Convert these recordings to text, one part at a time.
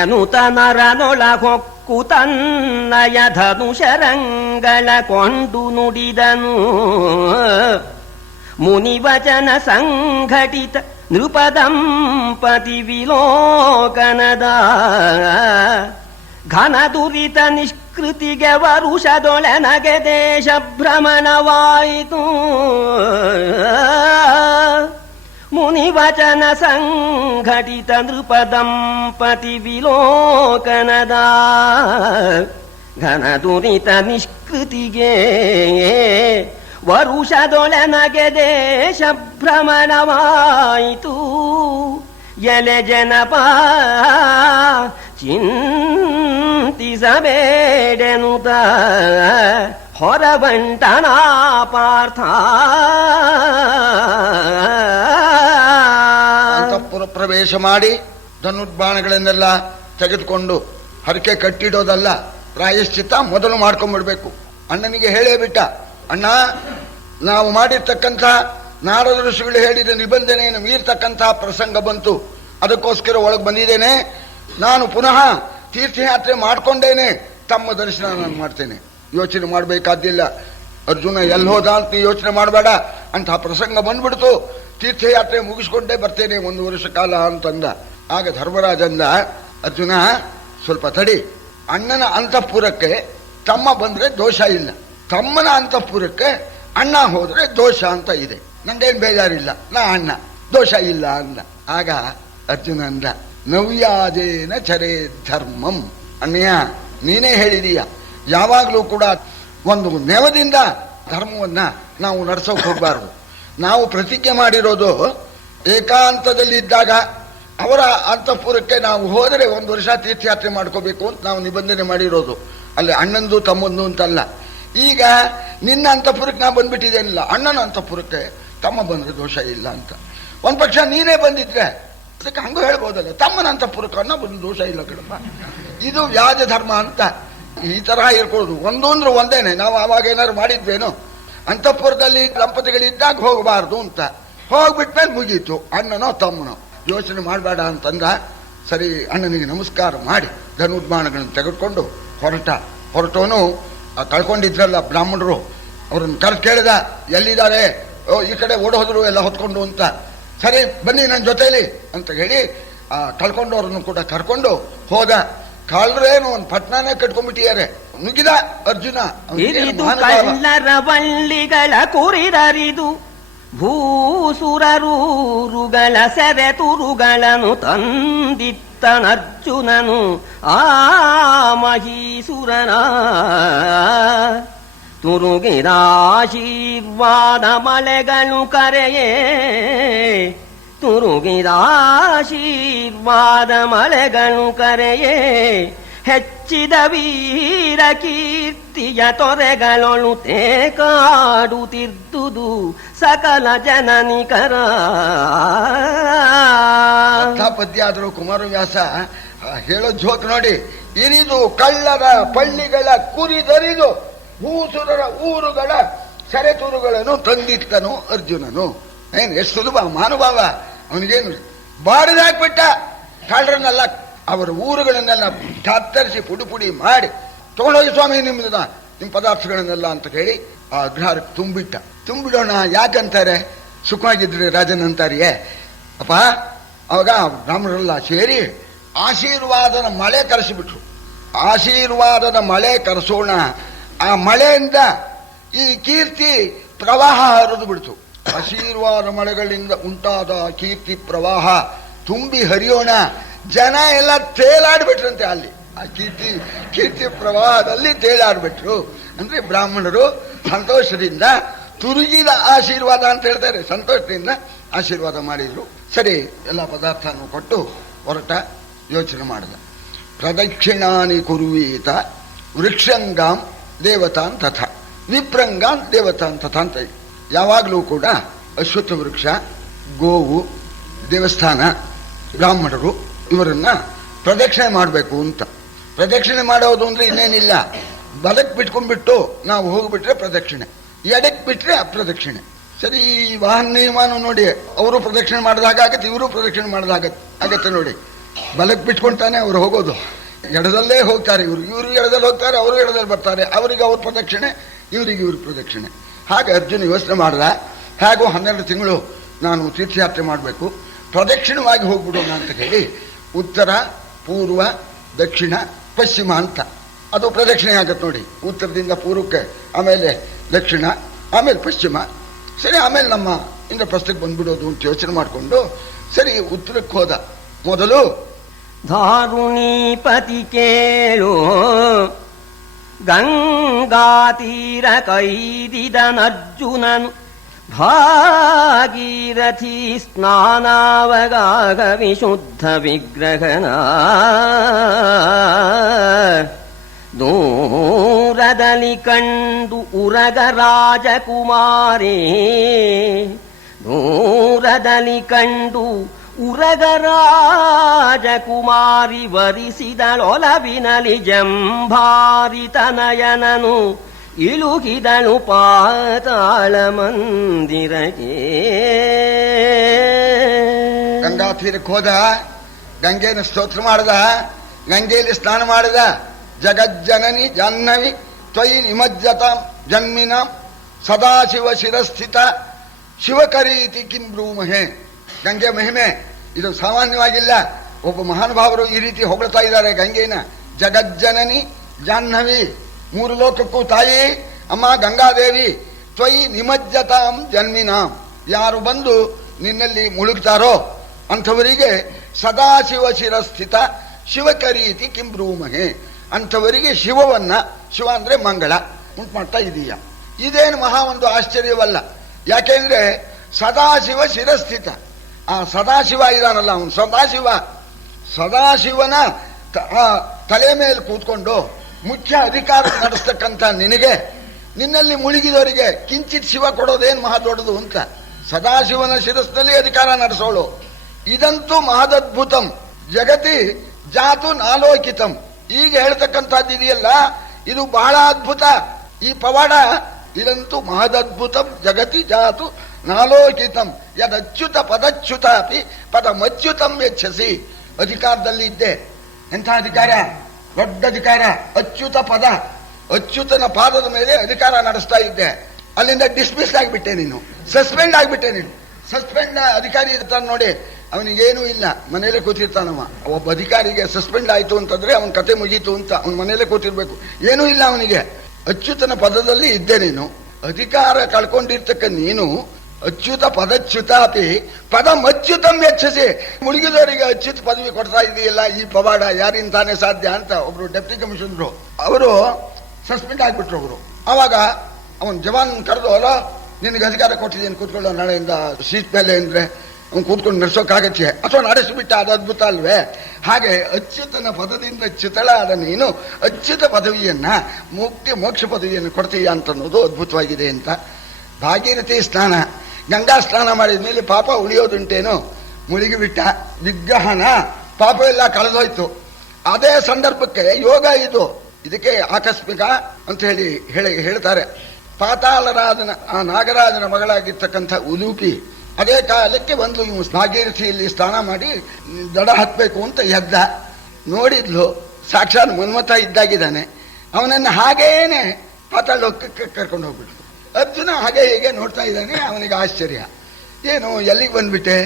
ಎನುತ ನರನೊಳ ಹೊಕ್ಕು ತನ್ನಯ ಧನುಷರಂಗಳ ಕೊಂಡು ನುಡಿದನು. ಮುನಿವಚನ ಸಂಘಟಿತ ನೃಪದಂಪತಿ ವಿಲೋಕನದ ಘನ ದುರಿತ ನಿಷ್ಕೃತಿಗೆ ವರುಷದೊಳನಗೆ ದೇಶ ಭ್ರಮಣವಾಯಿತು. ಮುನಿವಚನ ಸಂಘಟಿತ ನೃಪದಂಪತಿ ವಿಲೋಕನದ ಘನ ದುರಿತ ನಿಷ್ಕೃತಿಗೆ ವರುಷದೊಳನಗೆ ದೇಶ ಭ್ರಮಣವಾಯಿತು. ಎಲೆ ಜನಪ ಚಿಂತಿಸಬೇಡೆನುತ ಹೊರಬಂಟನ ಪಾರ್ಥ. ಅಂತಃಪುರ ಪ್ರವೇಶ ಮಾಡಿ ಧನುರ್ಬಾಣಗಳನ್ನೆಲ್ಲ ತೆಗೆದುಕೊಂಡು ಹರಕೆ ಕಟ್ಟಿಡೋದಲ್ಲ, ಪ್ರಾಯಶ್ಚಿತ್ತ ಮೊದಲು ಮಾಡ್ಕೊಂಡ್ಬಿಡ್ಬೇಕು. ಅಣ್ಣನಿಗೆ ಹೇಳೇ ಬಿಟ್ಟ, ಅಣ್ಣ ನಾವು ಮಾಡಿರ್ತಕ್ಕಂಥ ನಾರದ ಋಷಿಗಳು ಹೇಳಿದ ನಿಬಂಧನೆಯನ್ನು ಮೀರ್ತಕ್ಕಂತಹ ಪ್ರಸಂಗ ಬಂತು, ಅದಕ್ಕೋಸ್ಕರ ಒಳಗೆ ಬಂದಿದ್ದೇನೆ. ನಾನು ಪುನಃ ತೀರ್ಥಯಾತ್ರೆ ಮಾಡ್ಕೊಂಡೇನೆ ತಮ್ಮ ದರ್ಶನ ನಾನು ಮಾಡ್ತೇನೆ, ಯೋಚನೆ ಮಾಡಬೇಕಾದ್ದಿಲ್ಲ. ಅರ್ಜುನ ಎಲ್ಲಿ ಹೋದ ಅಂತ ಯೋಚನೆ ಮಾಡಬೇಡ, ಅಂತಹ ಪ್ರಸಂಗ ಬಂದ್ಬಿಡ್ತು, ತೀರ್ಥಯಾತ್ರೆ ಮುಗಿಸ್ಕೊಂಡೇ ಬರ್ತೇನೆ 1 ವರ್ಷ ಕಾಲ ಅಂತಂದ. ಆಗ ಧರ್ಮರಾಜ ಅಂದ, ಅರ್ಜುನ ಸ್ವಲ್ಪ ತಡಿ, ಅಣ್ಣನ ಅಂತಃಪುರಕ್ಕೆ ತಮ್ಮ ಬಂದ್ರೆ ದೋಷ ಇಲ್ಲ, ತಮ್ಮನ ಅಂತಃಪುರಕ್ಕೆ ಅಣ್ಣ ಹೋದ್ರೆ ದೋಷ ಅಂತ ಇದೆ, ನಂದೇನು ಬೇಜಾರಿಲ್ಲ, ನಾ ಅಣ್ಣ, ದೋಷ ಇಲ್ಲ ಅಂದ. ಆಗ ಅರ್ಜುನ ಅಂದ, ನವ್ಯಾಜೇನ ಚರೇ ಧರ್ಮಂ. ಅಣ್ಣಯ್ಯ ನೀನೇ ಹೇಳಿದೀಯ, ಯಾವಾಗಲೂ ಕೂಡ ಒಂದು ನೆವದಿಂದ ಧರ್ಮವನ್ನ ನಾವು ನಡೆಸೋಕೆ ಹೋಗಬಾರ್ದು. ನಾವು ಪ್ರತಿಜ್ಞೆ ಮಾಡಿರೋದು ಏಕಾಂತದಲ್ಲಿದ್ದಾಗ ಅವರ ಅಂತಃಪುರಕ್ಕೆ ನಾವು ಹೋದರೆ 1 ವರ್ಷ ತೀರ್ಥಯಾತ್ರೆ ಮಾಡ್ಕೋಬೇಕು ಅಂತ ನಾವು ನಿಬಂಧನೆ ಮಾಡಿರೋದು, ಅಲ್ಲಿ ಅಣ್ಣಂದು ತಮ್ಮಂದು ಅಂತಲ್ಲ. ಈಗ ನಿನ್ನ ಅಂತಃಪುರಕ್ಕೆ ನಾ ಬಂದ್ಬಿಟ್ಟಿದ್ದೇನಿಲ್ಲ, ಅಣ್ಣನ ಅಂತಃಪುರಕ್ಕೆ ತಮ್ಮ ಬಂದ್ರೆ ದೋಷ ಇಲ್ಲ ಅಂತ. ಒಂದ್ ಪಕ್ಷ ನೀನೇ ಬಂದಿದ್ರೆ ಅದಕ್ಕೆ ಹಂಗೂ ಹೇಳ್ಬೋದಲ್ಲ, ತಮ್ಮನ ಅಂತಃಪುರಕ್ಕೆ ಅಣ್ಣ ಬಂದು ದೋಷ ಇಲ್ಲ ಕಣಪ್ಪ, ಇದು ವ್ಯಾಜ ಧರ್ಮ ಅಂತ ಈ ತರಹ ಇರ್ಕೊಳ್ಳೋದು. ಒಂದು ಅಂದ್ರೆ ಒಂದೇನೆ, ನಾವು ಅವಾಗ ಏನಾದ್ರು ಮಾಡಿದ್ವೇನು, ಅಂತಃಪುರದಲ್ಲಿ ದಂಪತಿಗಳಿದ್ದಾಗ ಹೋಗಬಾರ್ದು ಅಂತ, ಹೋಗ್ಬಿಟ್ಮೇಲೆ ಮುಗೀತು, ಅಣ್ಣನೋ ತಮ್ಮನೋ ಯೋಚನೆ ಮಾಡಬೇಡ ಅಂತಂದ. ಸರಿ, ಅಣ್ಣನಿಗೆ ನಮಸ್ಕಾರ ಮಾಡಿ ಧನುರ್ಬಾಣಗಳನ್ನು ತೆಗೆದುಕೊಂಡು ಹೊರಟವನು ಕಳ್ಕೊಂಡಿದ್ರಲ್ಲ ಬ್ರಾಹ್ಮಣರು, ಅವ್ರನ್ನ ಕರೆದು ಕೇಳಿದ, ಎಲ್ಲಿದ್ದಾರೆ? ಈ ಕಡೆ ಓಡೋದ್ರು ಎಲ್ಲ ಹೊತ್ಕೊಂಡು ಅಂತ. ಸರಿ ಬನ್ನಿ ನನ್ನ ಜೊತೆಲಿ ಅಂತ ಹೇಳಿ ಕಳ್ಕೊಂಡವ್ರನ್ನು ಕೂಡ ಕರ್ಕೊಂಡು ಹೋದ. ಕಾಳ್ರೇನು ಒಂದು ಪಟ್ನಾನೇ ಕಟ್ಕೊಂಡ್ಬಿಟ್ಟಿದ್ದಾರೆ. ನುಗ್ಗಿದ ಅರ್ಜುನ, ಬಳ್ಳಿಗಳ ಕುರಿದರಿದು ಭೂಸುರರೂರುಗಳ ಸೆರೆತುರುಗಳನ್ನು ತಂದಿತ್ತನರ್ಜುನನು ಆ ಮಹೀಸುರನ. ತುರುಗಿದಾಶೀರ್ವಾದ ಮಳೆಗಳು ಕರೆಯೇ, ತುರುಗಿದಾಶೀರ್ವಾದ ಮಳೆಗಳು ಕರೆಯೇ, ಹೆಚ್ಚಿದ ವೀರ ಕೀರ್ತಿಯ ತೊರೆಗಳೊಳು ತೇಕಾಡುತ್ತಿದ್ದುದು ಸಕಲ ಜನನಿಕರ. ಪದ್ಯ ಆದರೂ ಕುಮಾರವ್ಯಾಸ ಹೇಳೋ ಜೋಕ್ ನೋಡಿ, ಇರಿದು ಕಳ್ಳರ ಪಳ್ಳಿಗಳ ಕುರಿದರಿದು ಭೂಸುರರ ಊರುಗಳ ಸೆರೆತುರುಗಳನ್ನು ತಂದಿತ್ತನು ಅರ್ಜುನನು. ಏನು ಎಷ್ಟು ಸುಲಭ ಮಹಾನುಭಾವ, ಅವನಿಗೇನು ಬಾಡಿದಾಕ್ಬಿಟ್ಟ. ಕಳ್ಳರನ್ನೆಲ್ಲ ಅವರ ಊರುಗಳನ್ನೆಲ್ಲ ಕತ್ತರಿಸಿ ಪುಡಿ ಪುಡಿ ಮಾಡಿ ತಗೊಂಡೋಗಿ, ಸ್ವಾಮಿ ನಿಮ್ಮ ಪದಾರ್ಥಗಳನ್ನೆಲ್ಲ ಅಂತ ಹೇಳಿ ಆ ಅಗ್ರಹಾರಕ್ಕೆ ತುಂಬಿಡೋಣ. ಯಾಕಂತಾರೆ, ಸುಖವಾಗಿದ್ರೆ ರಾಜನಂತಾರಿಯೇ ಅಪ್ಪ. ಅವಾಗ ಬ್ರಾಹ್ಮಣರೆಲ್ಲ ಸೇರಿ ಆಶೀರ್ವಾದದ ಮಳೆ ಕರೆಸಿಬಿಟ್ರು. ಆಶೀರ್ವಾದದ ಮಳೆ ಕರೆಸೋಣ, ಆ ಮಳೆಯಿಂದ ಈ ಕೀರ್ತಿ ಪ್ರವಾಹ ಹರಿದು ಬಿಡ್ತು. ಆಶೀರ್ವಾದ ಮಳೆಗಳಿಂದ ಉಂಟಾದ ಕೀರ್ತಿ ಪ್ರವಾಹ ತುಂಬಿ ಹರಿಯೋಣ. ಜನ ಎಲ್ಲ ತೇಲಾಡ್ಬಿಟ್ರಂತೆ ಅಲ್ಲಿ, ಆ ಕೀರ್ತಿ ಪ್ರವಾಹದಲ್ಲಿ ತೇಲಾಡ್ಬಿಟ್ರು. ಅಂದ್ರೆ ಬ್ರಾಹ್ಮಣರು ಸಂತೋಷದಿಂದ ತುರುಗಿದ ಆಶೀರ್ವಾದ ಅಂತ ಹೇಳ್ತಾರೆ, ಸಂತೋಷದಿಂದ ಆಶೀರ್ವಾದ ಮಾಡಿದ್ರು. ಸರಿ, ಎಲ್ಲ ಪದಾರ್ಥವನ್ನು ಕೊಟ್ಟು ಹೊರಟ. ಯೋಚನೆ ಮಾಡಿದ, ಪ್ರದಕ್ಷಿಣಾನಿ ಕುರುವೀತ ವೃಕ್ಷಂಗಾಂ ದೇವತಾನ್ ತಥಾ ವಿಪ್ರಂಗಾನ್ ದೇವತಾನ್ ತಥಾ ಅಂತ. ಯಾವಾಗಲೂ ಕೂಡ ಅಶ್ವತ್ಥ ವೃಕ್ಷ, ಗೋವು, ದೇವಸ್ಥಾನ, ಬ್ರಾಹ್ಮಣರು ಇವರನ್ನ ಪ್ರದಕ್ಷಿಣೆ ಮಾಡಬೇಕು ಅಂತ. ಪ್ರದಕ್ಷಿಣೆ ಮಾಡೋದು ಅಂದ್ರೆ ಇನ್ನೇನಿಲ್ಲ, ಬಲಕ್ಕೆ ಬಿಟ್ಕೊಂಡ್ಬಿಟ್ಟು ನಾವು ಹೋಗ್ಬಿಟ್ರೆ ಪ್ರದಕ್ಷಿಣೆ, ಎಡಕ್ಕೆ ಬಿಟ್ರೆ ಅಪ್ರದಕ್ಷಿಣೆ. ಸರಿ, ಈ ವಾಹನ ನಿಯಮನ ನೋಡಿ, ಅವರು ಪ್ರದಕ್ಷಿಣೆ ಮಾಡಿದಾಗ ಆಗತ್ತೆ, ಇವರು ಪ್ರದಕ್ಷಿಣೆ ಮಾಡಿದಾಗ ಆಗತ್ತೆ ನೋಡಿ. ಬಲಕ್ಕೆ ಬಿಟ್ಕೊಂತಾನೆ ಅವ್ರು ಹೋಗೋದು. ಎಡದಲ್ಲೇ ಹೋಗ್ತಾರೆ ಇವರು ಎಡದಲ್ಲಿ ಹೋಗ್ತಾರೆ, ಅವರು ಎಡದಲ್ಲಿ ಬರ್ತಾರೆ. ಅವರಿಗೆ ಅವ್ರ ಪ್ರದಕ್ಷಿಣೆ, ಇವರಿಗೆ ಇವ್ರ ಪ್ರದಕ್ಷಿಣೆ. ಹಾಗೆ ಅರ್ಜುನ ಯೋಚನೆ ಮಾಡ್ದ, ಹೇಗೋ 12 ತಿಂಗಳು ನಾನು ತೀರ್ಥಯಾತ್ರೆ ಮಾಡಬೇಕು, ಪ್ರದಕ್ಷಿಣವಾಗಿ ಹೋಗ್ಬಿಡೋಣ ಅಂತ ಹೇಳಿ ಉತ್ತರ, ಪೂರ್ವ, ದಕ್ಷಿಣ, ಪಶ್ಚಿಮ ಅಂತ ಅದು ಪ್ರದಕ್ಷಿಣೆ ಆಗತ್ತೆ ನೋಡಿ. ಉತ್ತರದಿಂದ ಪೂರ್ವಕ್ಕೆ, ಆಮೇಲೆ ದಕ್ಷಿಣ, ಆಮೇಲೆ ಪಶ್ಚಿಮ. ಸರಿ, ಆಮೇಲೆ ನಮ್ಮ ಇಂದ್ರಪ್ರಸ್ಥಕ್ಕೆ ಬಂದ್ಬಿಡೋದು ಅಂತ ಯೋಚನೆ ಮಾಡಿಕೊಂಡು ಸರಿ ಉತ್ತರಕ್ಕೆ ಹೋದ. ಮೊದಲು ಧಾರುಣೀಪತಿ ಕೇಳು, ಗಂಗಾ ತೀರ ಕೈದಿದನರ್ಜುನನು, ಭಾಗೀರಥಿ ಸ್ನಾನಾವಗಾಗ ವಿಶುದ್ಧ ವಿಗ್ರಹನ, ದೂರದಲ್ಲಿ ಕಂಡು ಉರಗ ರಾಜಕುಮಾರಿ, ದೂರದಲ್ಲಿ ಕಂಡು ಉರಗ ರಾಜಕುಮಾರಿ, ವರಿಸಿದಳೊಲವಿನಲಿ ಜಂಭಾರಿ ತನಯನನು, ಇಳುಗಿದಳು ಪಾತಾಳ ಮಂದಿರಕ್ಕೆ. ಗಂಗಾ ತೀರಕ್ಕೆ ಹೋದ, ಗಂಗೆಯನ್ನು ಸ್ತೋತ್ರ ಮಾಡಿದ, ಗಂಗೆಯಲ್ಲಿ ಸ್ನಾನ ಮಾಡಿದ. ಜಗಜ್ಜನನಿ ಜಾಹ್ನವಿ ತ್ವಯಿ ನಿಮಜ್ಜತ ಜನ್ಮಿನ ಸದಾಶಿವ ಶಿರಸ್ಥಿತ ಶಿವಕರೀತಿ ಕಿಂ ಬ್ರೂಮಹೆ. ಗಂಗೆ ಮಹಿಮೆ ಇದು ಸಾಮಾನ್ಯವಾಗಿಲ್ಲ. ಒಬ್ಬ ಮಹಾನುಭಾವರು ಈ ರೀತಿ ಹೊಗಳ್ತಾ ಇದ್ದಾರೆ ಗಂಗೆನ. ಜಗಜ್ಜನನಿ ಜಾಹ್ನವಿ, 3 ಲೋಕಕ್ಕೂ ತಾಯಿ ಅಮ್ಮ ಗಂಗಾದೇವಿ. ತ್ವಯಿ ನಿಮಜ್ಜತಾಂ ಜನ್ಮಿನಾಂ, ಯಾರು ಬಂದು ನಿನ್ನಲ್ಲಿ ಮುಳುಗ್ತಾರೋ ಅಂಥವರಿಗೆ ಸದಾಶಿವ ಶಿರಸ್ಥಿತ ಶಿವಕರೀತಿ ಕಿಂ ಬ್ರೂಮಹೆ, ಅಂಥವರಿಗೆ ಶಿವವನ್ನ, ಶಿವ ಅಂದ್ರೆ ಮಂಗಳ, ಉಂಟು ಮಾಡ್ತಾ ಇದೀಯ. ಇದೇನು ಮಹಾ ಒಂದು ಆಶ್ಚರ್ಯವಲ್ಲ. ಯಾಕೆಂದ್ರೆ ಸದಾಶಿವ ಶಿರಸ್ಥಿತ, ಆ ಸದಾಶಿವ ಇದಾನಲ್ಲ ಅವನು ಸದಾಶಿವ. ಸದಾಶಿವನ ತಲೆ ಮೇಲೆ ಕೂತ್ಕೊಂಡು ಮುಖ್ಯ ಅಧಿಕಾರ ನಡೆಸ್ತಕ್ಕಂಥ ನಿನಗೆ, ನಿನ್ನಲ್ಲಿ ಮುಳುಗಿದವರಿಗೆ ಕಿಂಚಿತ್ ಶಿವ ಕೊಡೋದೇನು ಮಹಾ ದೊಡ್ಡದು ಅಂತ. ಸದಾಶಿವನ ಶಿರಸ್ನಲ್ಲಿ ಅಧಿಕಾರ ನಡೆಸೋಳು. ಇದಂತೂ ಮಹದದ್ಭುತಂ ಜಗತಿ ಜಾತು ನಾಲೋಕಿತಂ. ಈಗ ಹೇಳ್ತಕ್ಕಂಥದ್ದು ಇದೆಯಲ್ಲ, ಇದು ಬಹಳ ಅದ್ಭುತ. ಈ ಪವಾಡ ಇದಂತೂ ಮಹದದ್ಭುತಂ ಜಗತಿ ಜಾತು ನಾಲೋಕಿತಂ ಯದಚ್ಯುತ ಪದಚ್ಯುತಾಪಿ ಪದಮಚ್ಯುತಂ ಯಚ್ಛಸಿ. ಅಧಿಕಾರದಲ್ಲಿ ಇದ್ದೆ. ಎಂಥ ಅಧಿಕಾರ? ದೊಡ್ಡ ಅಧಿಕಾರ. ಅಚ್ಯುತ ಪದ, ಅಚ್ಯುತನ ಪಾದದ ಮೇಲೆ ಅಧಿಕಾರ ನಡೆಸ್ತಾ ಇದ್ದೆ. ಅಲ್ಲಿಂದ ಡಿಸ್ಮಿಸ್ ಆಗಿಬಿಟ್ಟೆ ನೀನು, ಸಸ್ಪೆಂಡ್ ಆಗಿಬಿಟ್ಟೆ ನೀನು. ಸಸ್ಪೆಂಡ್ ಅಧಿಕಾರಿ ಇರ್ತಾನೆ ನೋಡಿ, ಅವನಿಗೇನೂ ಇಲ್ಲ, ಮನೇಲೆ ಕೂತಿರ್ತಾನವ. ಒಬ್ಬ ಅಧಿಕಾರಿಗೆ ಸಸ್ಪೆಂಡ್ ಆಯ್ತು ಅಂತಂದ್ರೆ ಅವನ ಕತೆ ಮುಗೀತು ಅಂತ, ಅವನ ಮನೇಲೆ ಕೂತಿರ್ಬೇಕು, ಏನೂ ಇಲ್ಲ ಅವನಿಗೆ. ಅಚ್ಯುತನ ಪದದಲ್ಲಿ ಇದ್ದೆ ನೀನು. ಅಧಿಕಾರ ಕಳ್ಕೊಂಡಿರ್ತಕ್ಕ ನೀನು ಅಚ್ಯುತ ಪದಚ್ಯುತಾಪಿ ಪದಮಚ್ಯುತಂ ಯಚ್ಛಸಿ. ಮುಳುಗಿದವರಿಗೆ ಅಚ್ಯುತ ಪದವಿ ಕೊಡ್ತಾ ಇದೆಯಲ್ಲ, ಈ ಪವಾಡ ಯಾರಿಂದ ತಾನೇ ಸಾಧ್ಯ ಅಂತ ಒಬ್ರು ಡೆಪ್ಟಿ ಕಮಿಷನರು ಅವರು ಸಸ್ಪೆಂಡ್ ಆಗ್ಬಿಟ್ರು. ಅವರು ಅವಾಗ ಅವನ್ ಜವಾನ್ ಕರೆದು, ಅಲ್ಲ ನಿನಗೆ ಅಧಿಕಾರ ಕೊಟ್ಟಿದ್ದೀನಿ, ಕೂತ್ಕೊಳ್ಳೋ ನಾಳೆಯಿಂದ ಸೀಟ್ ಮೇಲೆ ಅಂದ್ರೆ ಅವ್ನು ಕೂತ್ಕೊಂಡು ನಡೆಸೋಕ್ಕಾಗತ್ತೆ ಅಥವಾ ನಡೆಸಿಬಿಟ್ಟ. ಅದು ಅದ್ಭುತ ಅಲ್ವೇ? ಹಾಗೆ ಅಚ್ಯುತನ ಪದದಿಂದ ಚ್ಯುತಳಾದ ನೀನು ಅಚ್ಯುತ ಪದವಿಯನ್ನ, ಮುಕ್ತಿ ಮೋಕ್ಷ ಪದವಿಯನ್ನು ಕೊಡ್ತೀಯ ಅಂತ ಅನ್ನೋದು ಅದ್ಭುತವಾಗಿದೆ ಅಂತ. ಭಾಗೀರಥಿ ಸ್ನಾನ, ಗಂಗಾ ಸ್ನಾನ ಮಾಡಿದ ಮೇಲೆ ಪಾಪ ಉಳಿಯೋದುಂಟೇನೋ, ಮುಳುಗಿಬಿಟ್ಟ. ವಿಗ್ರಹನ ಪಾಪ ಎಲ್ಲ ಕಳೆದೋಯ್ತು. ಅದೇ ಸಂದರ್ಭಕ್ಕೆ ಯೋಗ ಇದು, ಇದಕ್ಕೆ ಆಕಸ್ಮಿಕ ಅಂತ ಹೇಳ್ತಾರೆ. ಪಾತಾಳರಾಜನ, ಆ ನಾಗರಾಜನ ಮಗಳಾಗಿರ್ತಕ್ಕಂಥ ಉಲೂಪಿ ಅದೇ ಕಾಲಕ್ಕೆ ಬಂದು ಇವು ಭಾಗೀರಥಿಯಲ್ಲಿ ಸ್ನಾನ ಮಾಡಿ ದಡ ಹತ್ಬೇಕು ಅಂತ ಎದ್ದ. ನೋಡಿದ್ಲು ಸಾಕ್ಷಾತ್ ಮನ್ಮಥ ಇದ್ದಾಗಿದ್ದಾನೆ. ಅವನನ್ನು ಹಾಗೇನೆ ಪಾತಾಳಕ್ಕೆ ಕರ್ಕೊಂಡು ಹೋಗ್ಬಿಟ್ರು. ಅರ್ಜುನ ಹಾಗೆ ಹೀಗೆ ನೋಡ್ತಾ ಇದ್ದಾನೆ. ಅವನಿಗೆ ಆಶ್ಚರ್ಯ, ಏನು ಎಲ್ಲಿಗೆ ಬಂದ್ಬಿಟ್ಟೆ?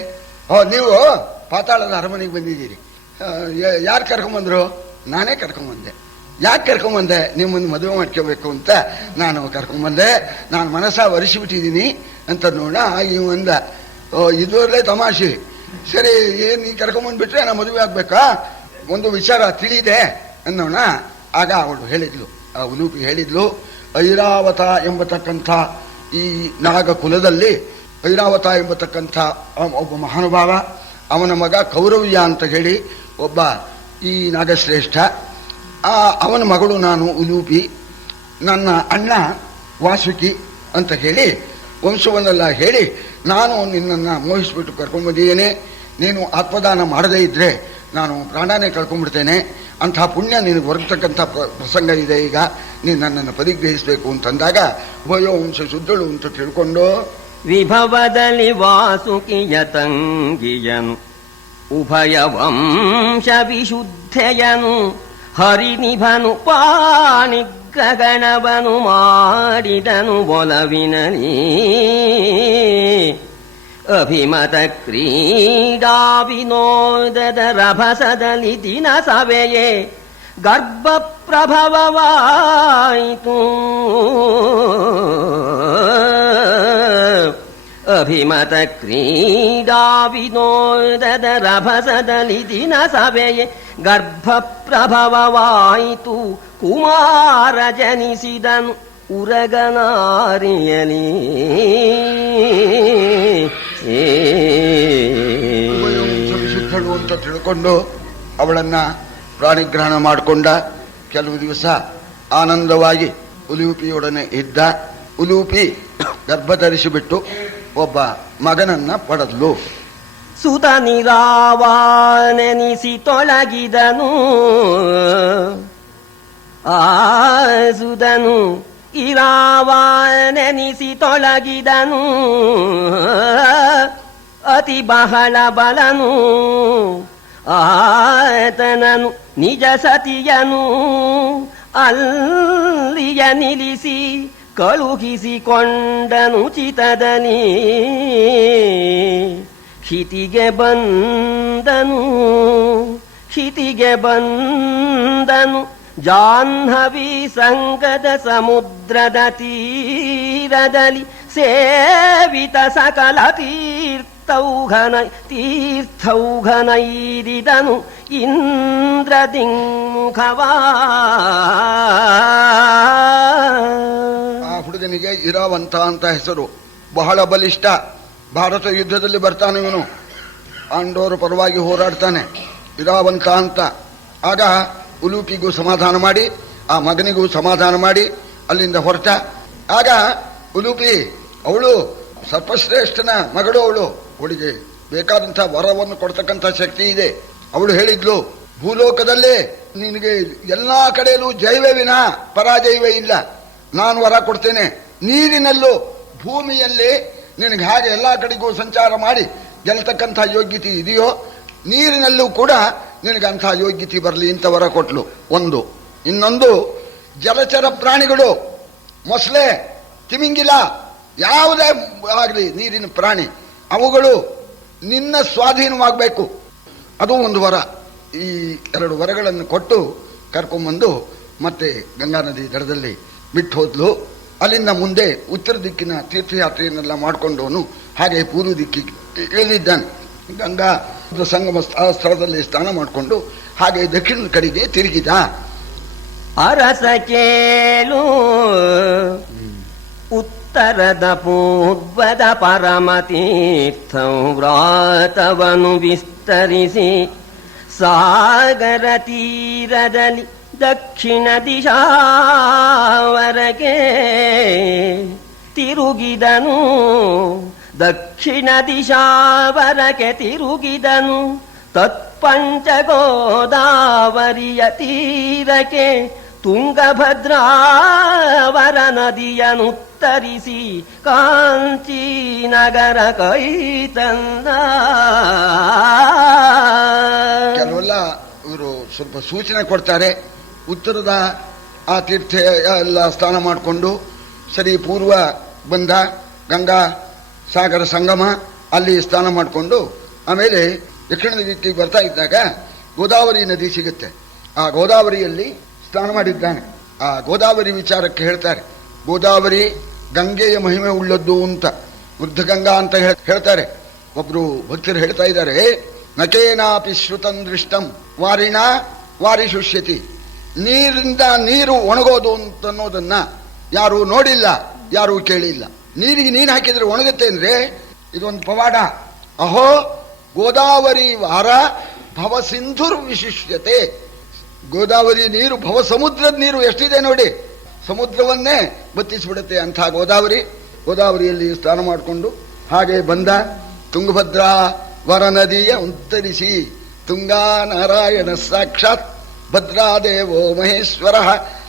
ನೀವು ಪಾತಾಳದ ಅರಮನೆಗೆ ಬಂದಿದ್ದೀರಿ. ಯಾರು ಕರ್ಕೊಂಬಂದ್ರು? ನಾನೇ ಕರ್ಕೊಂಬಂದೆ. ಯಾಕೆ ಕರ್ಕೊಂಬಂದೆ? ನಿಮ್ಮನ್ನು ಮದುವೆ ಮಾಡ್ಕೋಬೇಕು ಅಂತ ನಾನು ಕರ್ಕೊಂಬಂದೆ. ನಾನು ಮನಸ್ಸ ಒರೆಸಿಬಿಟ್ಟಿದ್ದೀನಿ ಅಂತ ನೋಡ. ಇವಂದ ಇದುವರಲ್ಲೇ ತಮಾಷೆ. ಸರಿ, ಏನು ನೀ ಕರ್ಕೊಂಬಂದ್ಬಿಟ್ರೆ ನಾ ಮದುವೆ ಆಗ್ಬೇಕಾ? ಒಂದು ವಿಚಾರ ತಿಳಿದೆ ಅನ್ನೋಣ. ಆಗ ಅವಳು ಹೇಳಿದ್ಲು, ಆ ಉಲೂಪಿ ಹೇಳಿದ್ಲು, ಐರಾವತ ಎಂಬತಕ್ಕಂಥ ಈ ನಾಗ ಕುಲದಲ್ಲಿ ಐರಾವತ ಎಂಬತಕ್ಕಂಥ ಒಬ್ಬ ಮಹಾನುಭಾವ, ಅವನ ಮಗ ಕೌರವ್ಯ ಅಂತ ಹೇಳಿ ಒಬ್ಬ ಈ ನಾಗಶ್ರೇಷ್ಠ, ಅವನ ಮಗಳು ನಾನು ಉಲೂಪಿ, ನನ್ನ ಅಣ್ಣ ವಾಸುಕಿ ಅಂತ ಹೇಳಿ ವಂಶವನ್ನೆಲ್ಲ ಹೇಳಿ ನಾನು ನಿನ್ನನ್ನು ಮೋಹಿಸ್ಬಿಟ್ಟು ಕರ್ಕೊಂಡ್ಬಂದಿದ್ದೇನೆ. ನೀನು ಆತ್ಮದಾನ ಮಾಡದೇ ಇದ್ರೆ ನಾನು ಪ್ರಾಣನೇ ಕಳ್ಕೊಂಡ್ಬಿಡ್ತೇನೆ. ಅಂಥ ಪುಣ್ಯ ನಿನಗೆ ಹೊರತಕ್ಕಂಥ ಪ್ರಸಂಗ ಇದೆ. ಈಗ ನೀನು ನನ್ನನ್ನು ಪರಿಗ್ರಹಿಸಬೇಕು ಅಂತಂದಾಗ ಉಭಯೋವಂಶ ಶುದ್ಧಳು ಅಂತ ತಿಳ್ಕೊಂಡು ವಿಭವದಲ್ಲಿ ವಾಸುಕಿಯ ತಂಗಿಯನು ಉಭಯ ವಂಶ ವಿಶುದ್ಧೆಯನು ಹರಿನಿಭನು ಪಾಣಿಗ್ರಗಣವನು ಮಾಡಿದನು ಒಲವಿನಲಿ ಅಭಿಮತ ಕ್ರೀಡಾ ವಿನೋದದ ರಭಸದಲ್ಲಿ ದಿನ ಸವೆಯೇ ಗರ್ಭ ಪ್ರಭವವಾಯಿತು ಅಭಿಮತ ಕ್ರೀಡಾ ವಿನೋದದ ರಭಸದಲ್ಲಿ ದಿನ ಸಭೆಯೇ ಗರ್ಭ ಪ್ರಭವವಾಯಿತು ಕುಮಾರ ಜನಿಸಿದನು ಉರಗನಾರಿಯಲಿ ವಿಶುದ್ಧಳು ಅಂತ ತಿಳ್ಕೊಂಡು ಅವಳನ್ನ ಪ್ರಾಣಿಗ್ರಹಣ ಮಾಡಿಕೊಂಡ. ಕೆಲವು ದಿವಸ ಆನಂದವಾಗಿ ಉಲೂಪಿಯೊಡನೆ ಇದ್ದ. ಉಲೂಪಿ ಗರ್ಭ ಧರಿಸಿಬಿಟ್ಟು ಒಬ್ಬ ಮಗನನ್ನ ಪಡೆದ್ಲು. ಸುತ ನಿರಾವಾನೆನಿಸಿ ತೊಳಗಿದನು ಸುದನು ಇರಾವಾನೆನಿಸಿ ತೊಳಗಿದನು ಅತಿ ಬಹಳ ಬಲನು ಆತನನು ನಿಜ ಸತಿಯನು ಅಲ್ಲಿಯ ನಿಲ್ಲಿಸಿ ಕಳುಹಿಸಿಕೊಂಡನು ಚಿತದಲ್ಲಿ ಕ್ಷಿತಿಗೆ ಬಂದನು ಜಾಹ್ನವಿ ಸಂಗದ ಸಮುದ್ರದ ತೀರದಲ್ಲಿ ಸೇವಿತ ಸಕಲ ತೀರ್ಥೌಘನೈರಿದನು ಇಂದ್ರದಿಂಖವಾ. ಆ ಹುಡುಗನಿಗೆ ಇರಾವಂತ ಅಂತ ಹೆಸರು. ಬಹಳ ಬಲಿಷ್ಠ. ಭಾರತ ಯುದ್ಧದಲ್ಲಿ ಬರ್ತಾನೆ ಇವನು. ಪಾಂಡವರ ಪರವಾಗಿ ಹೋರಾಡ್ತಾನೆ. ಇರಾವಂತ ಅಂತ. ಆಗ ಉಲೂಪಿಗೂ ಸಮಾಧಾನ ಮಾಡಿ ಆ ಮಗನಿಗೂ ಸಮಾಧಾನ ಮಾಡಿ ಅಲ್ಲಿಂದ ಹೊರಟ. ಆಗ ಉಲೂಪಿ ಅವಳು ಸರ್ಪಶ್ರೇಷ್ಠನ ಮಗಳು. ಅವಳಿಗೆ ಬೇಕಾದಂಥ ವರವನ್ನು ಕೊಡ್ತಕ್ಕಂಥ ಶಕ್ತಿ ಇದೆ. ಅವಳು ಹೇಳಿದ್ಲು, ಭೂಲೋಕದಲ್ಲೇ ನಿನಗೆ ಎಲ್ಲಾ ಕಡೆಯಲ್ಲೂ ಜಯವೇ ವಿನ ಪರಾಜಯವೇ ಇಲ್ಲ. ನಾನು ವರ ಕೊಡ್ತೇನೆ. ನೀರಿನಲ್ಲೂ ಭೂಮಿಯಲ್ಲಿ ನಿನಗೆ ಹಾಗೆ ಎಲ್ಲಾ ಕಡೆಗೂ ಸಂಚಾರ ಮಾಡಿ ಗೆಲ್ತಕ್ಕಂಥ ಯೋಗ್ಯತೆ ಇದೆಯೋ, ನೀರಿನಲ್ಲೂ ಕೂಡ ನಿನಗಂಥ ಯೋಗ್ಯತೆ ಬರಲಿ ಅಂತ ವರ ಕೊಟ್ಲು. ಒಂದು. ಇನ್ನೊಂದು, ಜಲಚರ ಪ್ರಾಣಿಗಳು, ಮೊಸಳೆ, ತಿಮಿಂಗಿಲ, ಯಾವುದೇ ಆಗಲಿ ನೀರಿನ ಪ್ರಾಣಿ, ಅವುಗಳು ನಿನ್ನ ಸ್ವಾಧೀನವಾಗಬೇಕು. ಅದು ಒಂದು ವರ. ಈ ಎರಡು ವರಗಳನ್ನು ಕೊಟ್ಟು ಕರ್ಕೊಂಡ್ಬಂದು ಮತ್ತೆ ಗಂಗಾ ನದಿ ದಡದಲ್ಲಿ ಬಿಟ್ಟು ಹೋದ್ಲು. ಅಲ್ಲಿಂದ ಮುಂದೆ ಉತ್ತರ ದಿಕ್ಕಿನ ತೀರ್ಥಯಾತ್ರೆಯನ್ನೆಲ್ಲ ಮಾಡಿಕೊಂಡವನು ಹಾಗೆ ಪೂರ್ವ ದಿಕ್ಕಿಗೆ ಇಳಿದಿದ್ದಾನೆ. ಗಂಗಾ ಸಂಗಮ ಸ್ಥಳದಲ್ಲಿ ಸ್ನಾನ ಮಾಡಿಕೊಂಡು ಹಾಗೆ ದಕ್ಷಿಣದ ಕಡೆಗೆ ತಿರುಗಿದ. ಅರಸ ಕೇಳು ಉತ್ತರದ ಪೂರ್ವದ ಪರಮತೀರ್ಥ ವ್ರಾತವನು ವಿಸ್ತರಿಸಿ ಸಾಗರ ತೀರದಲ್ಲಿ ದಕ್ಷಿಣ ದಿಶಾವರೆಗೆ ತಿರುಗಿದನು. ದಕ್ಷಿಣ ದಿಶಾವರೆಗೆ ತಿರುಗಿದನು. ತತ್ಪಂಚ ಗೋದಾವರಿಯ ತೀರಕ್ಕೆ ತುಂಗಭದ್ರಾವರ ನದಿಯನ್ನುತ್ತರಿಸಿ ಕಾಂಚೀನಗರ ಕೈತಂದ. ಕೆಲವೆಲ್ಲ ಇವರು ಸ್ವಲ್ಪ ಸೂಚನೆ ಕೊಡ್ತಾರೆ. ಉತ್ತರದ ಆ ತೀರ್ಥ ಎಲ್ಲ ಸ್ನಾನ ಮಾಡಿಕೊಂಡು ಸರಿ ಪೂರ್ವ ಬಂದ. ಗಂಗಾ ಸಾಗರ ಸಂಗಮ ಅಲ್ಲಿ ಸ್ನಾನ ಮಾಡಿಕೊಂಡು ಆಮೇಲೆ ದಕ್ಷಿಣದ ದಿಕ್ಕಿಗೆ ಬರ್ತಾ ಇದ್ದಾಗ ಗೋದಾವರಿ ನದಿ ಸಿಗುತ್ತೆ. ಆ ಗೋದಾವರಿಯಲ್ಲಿ ಸ್ನಾನ ಮಾಡಿದ್ದಾನೆ. ಆ ಗೋದಾವರಿ ವಿಚಾರಕ್ಕೆ ಹೇಳ್ತಾರೆ, ಗೋದಾವರಿ ಗಂಗೆಯ ಮಹಿಮೆ ಉಳ್ಳದ್ದು ಅಂತ, ವೃದ್ಧ ಗಂಗಾ ಅಂತ ಹೇಳ್ತಾರೆ. ಒಬ್ರು ಭಕ್ತರು ಹೇಳ್ತಾ ಇದ್ದಾರೆ, ನಕೇನಾಪಿ ಶ್ರುತಂ ದೃಷ್ಟಂ ವಾರಿಣ ವಾರಿ ಶುಷ್ಯತಿ. ನೀರಿಂದ ನೀರು ಒಣಗೋದು ಅಂತ ಅನ್ನೋದನ್ನ ಯಾರು ನೋಡಿಲ್ಲ, ಯಾರು ಕೇಳಿಲ್ಲ. ನೀರಿಗೆ ನೀರು ಹಾಕಿದ್ರೆ ಒಣಗುತ್ತೆ ಅಂದ್ರೆ ಇದೊಂದು ಪವಾಡ. ಅಹೋ ಗೋದಾವರಿ ವಾರ ಭವ ಸಿಂಧುರ್ ವಿಶಿಷ್ಯತೆ. ಗೋದಾವರಿ ನೀರು ಭವ ಸಮುದ್ರದ ನೀರು ಎಷ್ಟಿದೆ ನೋಡಿ, ಸಮುದ್ರವನ್ನೇ ಬತ್ತಿಸಿಬಿಡುತ್ತೆ ಅಂಥ ಗೋದಾವರಿಯಲ್ಲಿ ಸ್ನಾನ ಮಾಡಿಕೊಂಡು ಹಾಗೆ ಬಂದ. ತುಂಗಭದ್ರಾ ವರ ನದಿಯ ಉತ್ತರಿಸಿ ತುಂಗಾ ನಾರಾಯಣ ಸಾಕ್ಷಾತ್ ಭದ್ರಾದೇವೋ ಮಹೇಶ್ವರ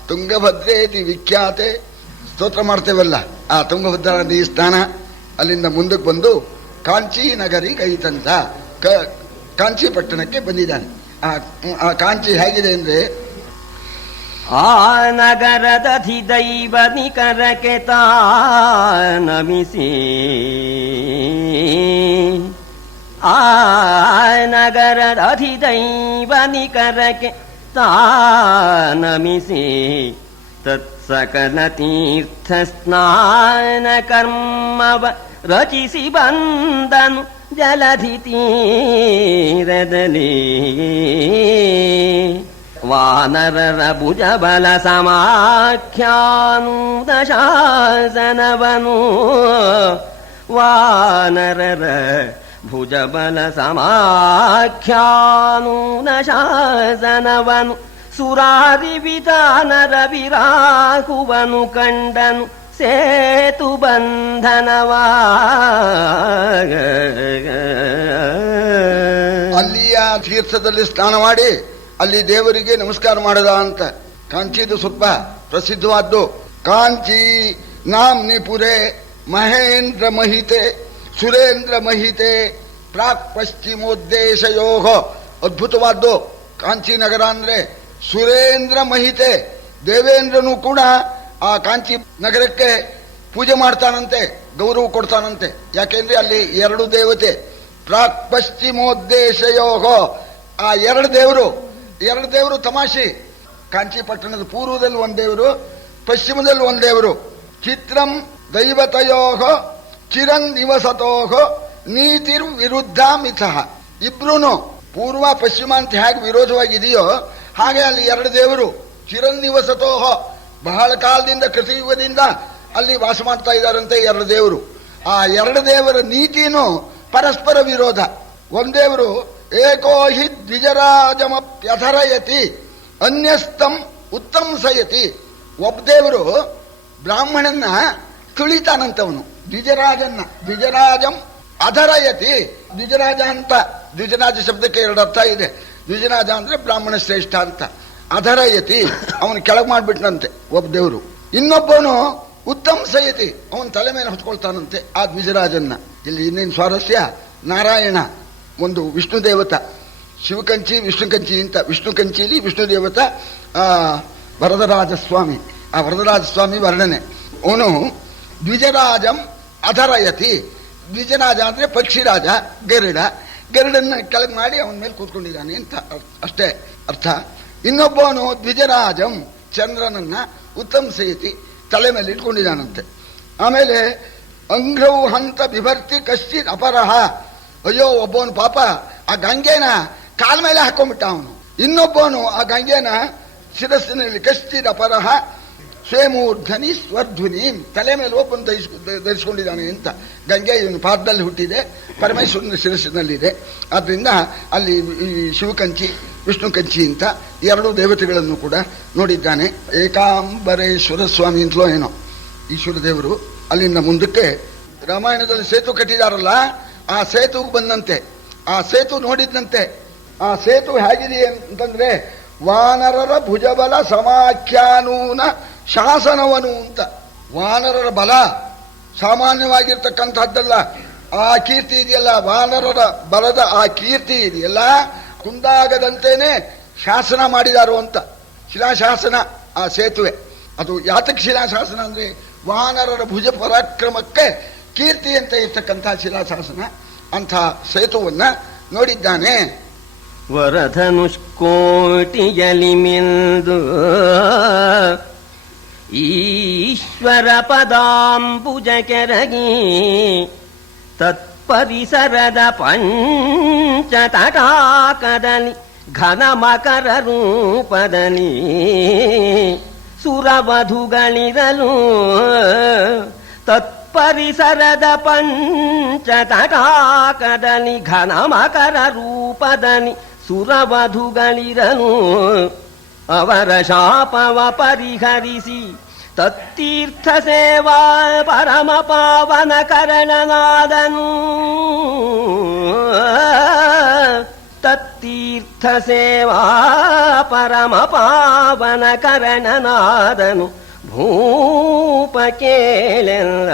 ತುಂಗಭದ್ರೇತಿ ವಿಖ್ಯಾತೆ. ಸ್ತೋತ್ರ ಮಾಡ್ತೇವಲ್ಲ ಆ ತುಂಗಭದ್ರಾ ನದಿ ಸ್ನಾನ. ಅಲ್ಲಿಂದ ಮುಂದಕ್ಕೆ ಬಂದು ಕಾಂಚಿ ನಗರಿ ಕೈತಂತ. ಕಾಂಚಿ ಪಟ್ಟಣಕ್ಕೆ ಬಂದಿದ್ದಾನೆ. ಆ ಕಾಂಚಿ ಹೇಗಿದೆ ಅಂದ್ರೆ, ಆ ನಗರದಧಿದೈವ ನಿಕರಕ್ಕೆ ತಾ ನಮಿಸಿ, ಆ ನಗರದಧಿದೈವ ನಿಕರಕ್ಕೆ ತಾ ನಮಿಸಿ, ತತ್ಸಕಲ ತೀರ್ಥ ಸ್ನಾನ ಕರ್ಮವ ರಚಿಸಿ ಬಂದನು ಜಲಧಿ ತೀರದಲ್ಲಿ. ವಾನರರ ಭುಜಬಲ ಸಮಾಖ್ಯಾನೂದ ಶಾಸನವನು, ವಾನರರ ಭುಜಬಲ ಸಮಾಖ್ಯಾನೂದ ಶಾಸನವನು, ಸುರಾರಿ ವಿಧಾನರ ವಿರಾಹುವನು ಕಂಡನು ಸೇತು ಬಂಧನವ. ಅಲ್ಲಿಯ ತೀರ್ಥದಲ್ಲಿ ಸ್ನಾನ ಮಾಡಿ ಅಲ್ಲಿ ದೇವರಿಗೆ ನಮಸ್ಕಾರ ಮಾಡದ ಅಂತ. ಕಾಂಚಿದು ಸ್ವಲ್ಪ ಪ್ರಸಿದ್ಧವಾದ್ದು. ಕಾಂಚಿ ನಾಮ್ನಿ ಪುರೆ ಮಹೇಂದ್ರ ಮಹಿತೆ ಸುರೇಂದ್ರ ಮಹಿತೆ ಪ್ರಾಕ್ ಪಶ್ಚಿಮೋದ್ದೇಶಯೋಹ. ಅದ್ಭುತವಾದ್ದು ಕಾಂಚಿ ನಗರ ಅಂದ್ರೆ. ಸುರೇಂದ್ರ ಮಹಿತೆ, ದೇವೇಂದ್ರನು ಕೂಡ ಆ ಕಾಂಚಿ ನಗರಕ್ಕೆ ಪೂಜೆ ಮಾಡ್ತಾನಂತೆ, ಗೌರವ ಕೊಡ್ತಾನಂತೆ. ಯಾಕೆಂದ್ರೆ ಅಲ್ಲಿ ಎರಡು ದೇವತೆ, ಪ್ರಾಕ್ ಪಶ್ಚಿಮೋದ್ದೇಶಯೋಹ. ಆ ಎರಡು ದೇವರು ತಮಾಷೆ. ಕಾಂಚಿ ಪಟ್ಟಣದ ಪೂರ್ವದಲ್ಲಿ ಒಂದು ದೇವರು, ಪಶ್ಚಿಮದಲ್ಲಿ ಒಂದು ದೇವರು. ಚಿತ್ರಂ ದೈವತಯೋಹ ಚಿರನ್ ನಿವಸತೋಹ ನೀತಿರ್ ವಿರುದ್ಧ ಮಿಥಃ. ಇಬ್ರು ಪೂರ್ವ ಪಶ್ಚಿಮ ಅಂತ ಹೇಗೆ ವಿರೋಧವಾಗಿದೆಯೋ ಹಾಗೆ ಅಲ್ಲಿ ಎರಡು ದೇವರು ಚಿರನ್ನಿವಸತೋಹ, ಬಹಳ ಕಾಲದಿಂದ ಕೃತಿಯುಗದಿಂದ ಅಲ್ಲಿ ವಾಸ ಮಾಡ್ತಾ ಇದ್ದಾರಂತೆ ಎರಡು ದೇವರು. ಆ ಎರಡು ದೇವರ ನೀತಿನೂ ಪರಸ್ಪರ ವಿರೋಧ. ಒಂದೇವರು ಏಕೋ ಹಿ ದ್ವಿಜರಾಜಮಪ್ಯಥರಯತಿ ಅನ್ಯಸ್ತಂ ಉತ್ತಂಸಯತಿ. ಒಬ್ಬ ದೇವರು ಬ್ರಾಹ್ಮಣನ್ನ ತುಳಿತಾನಂತವನು, ದ್ವಿಜರಾಜಂ ಅಧರಯತಿ. ದ್ವಿಜರಾಜ ಅಂತ, ದ್ವಿಜರಾಜ ಶಬ್ದಕ್ಕೆ ಎರಡು ಅರ್ಥ ಇದೆ. ದ್ವಿಜರಾಜ ಅಂದ್ರೆ ಬ್ರಾಹ್ಮಣ ಶ್ರೇಷ್ಠ ಅಂತ. ಅಧರಯತಿ, ಅವನು ಕೆಳಗೆ ಮಾಡ್ಬಿಟ್ನಂತೆ ಒಬ್ಬ ದೇವರು. ಇನ್ನೊಬ್ಬನು ಉತ್ತಂಸಯತಿ, ಅವನ ತಲೆ ಮೇಲೆ ಹೊತ್ಕೊಳ್ತಾನಂತೆ ಆ ದ್ವಿಜರಾಜನ್ನ. ಇಲ್ಲಿ ಇನ್ನೇನು ಸ್ವಾರಸ್ಯ, ನಾರಾಯಣ ಒಂದು ವಿಷ್ಣು ದೇವತ, ಶಿವಕಂಚಿ ವಿಷ್ಣುಕಂಚಿ ಅಂತ. ವಿಷ್ಣು ಕಂಚಿಲಿ ವಿಷ್ಣು ದೇವತ ವರದರಾಜ ಸ್ವಾಮಿ. ಆ ವರದರಾಜ ಸ್ವಾಮಿ ವರ್ಣನೆ. ಅವನು ದ್ವಿಜರಾಜಂ ಅಧರಯತಿ. ದ್ವಿಜರಾಜ ಅಂದ್ರೆ ಪಕ್ಷಿರಾಜ, ಗರುಡನ್ನ ಕೆಳಗೆ ಮಾಡಿ ಅವನ ಮೇಲೆ ಕೂತ್ಕೊಂಡಿದ್ದಾನೆ ಅಂತ ಅಷ್ಟೇ ಅರ್ಥ. ಇನ್ನೊಬ್ಬವನು ದ್ವಿಜರಾಜಂ ಚಂದ್ರನನ್ನ ಉತ್ತಂಸಯತಿ, ತಲೆ ಮೇಲೆ ಇಟ್ಕೊಂಡಿದ್ದಾನಂತೆ. ಆಮೇಲೆ ಅಂಗ್ರೌ ಹಂತ ಬಿಭರ್ತಿ ಕಶ್ಚಿತ್ ಅಪರಹ. ಅಯ್ಯೋ, ಒಬ್ಬವನು ಪಾಪ ಆ ಗಂಗೆನ ಕಾಲ ಮೇಲೆ ಹಾಕೊಂಡ್ಬಿಟ್ಟ ಅವನು. ಇನ್ನೊಬ್ಬವನು ಆ ಗಂಗೆನ ಶಿರಸ್ಸಿನಲ್ಲಿ ಕಶ್ಚಿತ್ ಅಪರಹ ಸ್ವೇಮೂರ್ಧನಿ ಸ್ವರ್ಧ್ವನಿ, ತಲೆ ಮೇಲೆ ಒಬ್ಬನು ಧರಿಸಿಕೊಂಡಿದ್ದಾನೆ ಅಂತ. ಗಂಗೆ ಇವನು ಪಾದದಲ್ಲಿ ಹುಟ್ಟಿದೆ, ಪರಮೇಶ್ವರನ ಶಿರಸ್ಸಿನಲ್ಲಿದೆ. ಆದ್ರಿಂದ ಅಲ್ಲಿ ಈ ಶಿವಕಂಚಿ ವಿಷ್ಣು ಕಂಚಿ ಅಂತ ಎರಡು ದೇವತೆಗಳನ್ನು ಕೂಡ ನೋಡಿದ್ದಾನೆ. ಏಕಾಂಬರೇಶ್ವರ ಸ್ವಾಮಿ ಅಂತಲೋ ಏನೋ ಈಶ್ವರ ದೇವರು. ಅಲ್ಲಿಂದ ಮುಂದಕ್ಕೆ ರಾಮಾಯಣದಲ್ಲಿ ಸೇತು ಕಟ್ಟಿದಾರಲ್ಲ, ಆ ಸೇತುಗೆ ಬಂದಂತೆ. ಆ ಸೇತು ನೋಡಿದ್ದಂತೆ. ಆ ಸೇತು ಹೇಗಿದೆ ಅಂತಂದ್ರೆ ವಾನರರ ಭುಜಬಲ ಸಮಾಖ್ಯಾನೂನ ಶಾಸನವನು ಅಂತ. ವಾನರರ ಬಲ ಸಾಮಾನ್ಯವಾಗಿರ್ತಕ್ಕಂಥದ್ದಲ್ಲ. ಆ ಕೀರ್ತಿ ಇದೆಯಲ್ಲ, ವಾನರರ ಬಲದ ಆ ಕೀರ್ತಿ ಇದೆಯಲ್ಲ, ಕುಂದಾಗದಂತೇನೆ ಶಾಸನ ಮಾಡಿದಾರು ಅಂತ. ಶಿಲಾಶಾಸನ ಆ ಸೇತುವೆ. ಅದು ಯಾತಕ್ಕೆ ಶಿಲಾಶಾಸನ ಅಂದ್ರೆ ವಾನರರ ಭುಜ ಪರಾಕ್ರಮಕ್ಕೆ ಕೀರ್ತಿ ಅಂತ ಇರ್ತಕ್ಕಂಥ ಶಿಲಾಶಾಸನ. ಅಂಥ ಸೇತುವನ್ನ ನೋಡಿದ್ದಾನೆ. ವರಧನುಷ್ಕೋಟಿಯಲಿ ಮಿಂದು ಈಶ್ವರ ಪದಾಂಬುಜ ಕೆರಗಿ ತತ್ಪರಿಸರದ ಪಂಚತಟಾಕದಲ್ಲಿ ಘನ ಮಕರ ರೂಪದಲ್ಲಿ ಸುರವಧುಗಳಿರಲು ತತ್ಪರಿಸರದ ಪಂಚತಟಾಕದಲ್ಲಿ ಘನ ಮಕರ ರೂಪದಲ್ಲಿ ಸುರವಧುಗಳಿರಲು ಅವರ ಶಾಪವ ಪರಿಹರಿಸಿ ತತ್ತೀರ್ಥ ಸೇವಾ ಪರಮ ಪಾವನ ಕರಣನಾದನು. ತತ್ತೀರ್ಥ ಸೇವಾ ಪರಮ ಪಾವನ ಕರಣನಾದನು ಭೂಪ ಕೇಳೆಲ್ಲ.